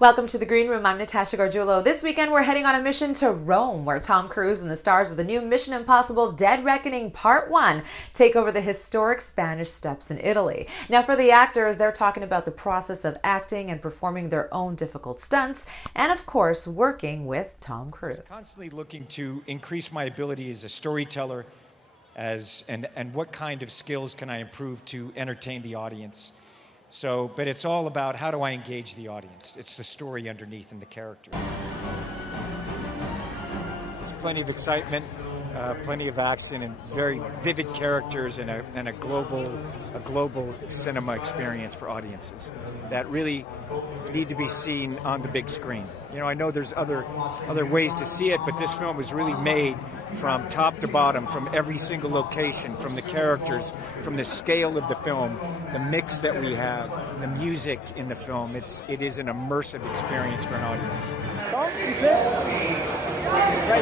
Welcome to the Green Room. I'm Natasha Gargiulo. This weekend we're heading on a mission to Rome, where Tom Cruise and the stars of the new Mission Impossible Dead Reckoning Part 1 take over the historic Spanish Steps in Italy. Now for the actors, they're talking about the process of acting and performing their own difficult stunts, and of course working with Tom Cruise. I'm constantly looking to increase my ability as a storyteller, and what kind of skills can I improve to entertain the audience. But it's all about how do I engage the audience. It's the story underneath and the character. There's plenty of excitement, plenty of action, and very vivid characters, and a global cinema experience for audiences that really need to be seen on the big screen. You know, I know there's other ways to see it, but this film was really made from top to bottom, from every single location, from the characters, from the scale of the film, the mix that we have, the music in the film. It is an immersive experience for an audience. Right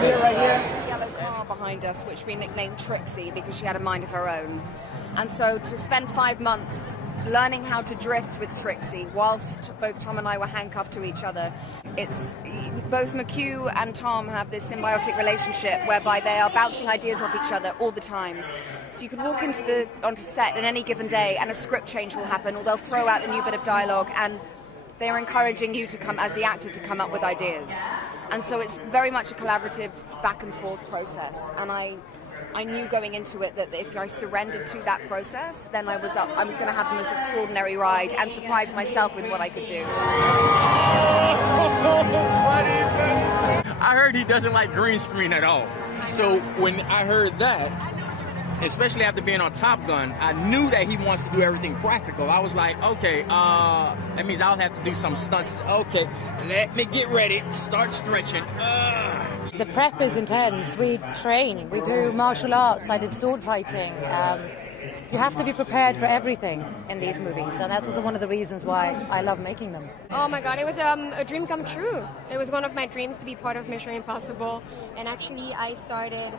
here, right here. Yellow car behind us, which we nicknamed Trixie because she had a mind of her own. And so to spend 5 months learning how to drift with Trixie whilst both Tom and I were handcuffed to each other, both McHugh and Tom have this symbiotic relationship whereby they are bouncing ideas off each other all the time. So you can walk onto set on any given day and a script change will happen, or they'll throw out a new bit of dialogue, and they are encouraging you to come, as the actor, to come up with ideas. And so it's very much a collaborative back and forth process. And I knew going into it that if I surrendered to that process, then I was going to have the most extraordinary ride and surprise myself with what I could do. I heard he doesn't like green screen at all. So when I heard that, especially after being on Top Gun, I knew that he wants to do everything practical. I was like, okay, that means I'll have to do some stunts. Okay, let me get ready, start stretching. The prep is intense. We train, we do martial arts, I did sword fighting. You have to be prepared for everything in these movies, and that's also one of the reasons why I love making them. Oh my God, it was a dream come true. It was one of my dreams to be part of Mission Impossible, and actually I started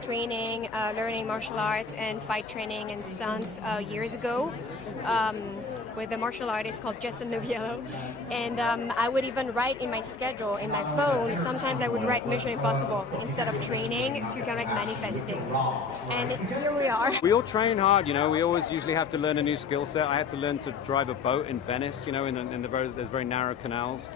training, learning martial arts and fight training and stunts years ago with a martial artist called Jason Noviello, and I would even write in my schedule, in my phone, sometimes I would write Mission Impossible instead of training to kind of like manifesting, and here we are. We all train hard, you know, we always usually have to learn a new skill set. I had to learn to drive a boat in Venice, you know, there's very narrow canals.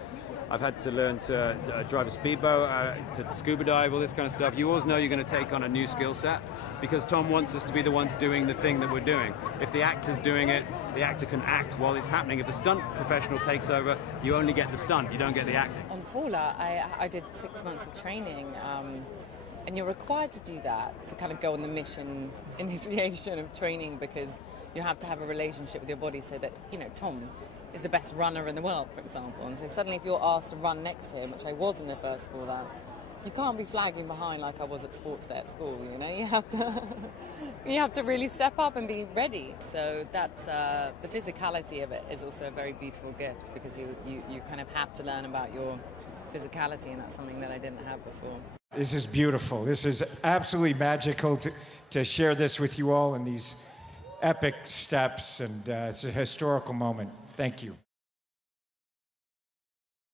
I've had to learn to drive a speedboat, to scuba dive, all this kind of stuff. You always know you're going to take on a new skill set because Tom wants us to be the ones doing the thing that we're doing. If the actor's doing it, the actor can act while it's happening. If the stunt professional takes over, you only get the stunt, you don't get the acting. On Faller, I did 6 months of training, and you're required to do that, to kind of go on the mission initiation of training, because you have to have a relationship with your body so that, you know, Tom is the best runner in the world, for example. And so suddenly if you're asked to run next to him, which I was in the first Fallout, you can't be flagging behind like I was at sports day at school, you know? You have to really step up and be ready. So that's, the physicality of it is also a very beautiful gift, because you kind of have to learn about your physicality, and that's something that I didn't have before. This is beautiful. This is absolutely magical to share this with you all in these epic steps, and it's a historical moment. Thank you.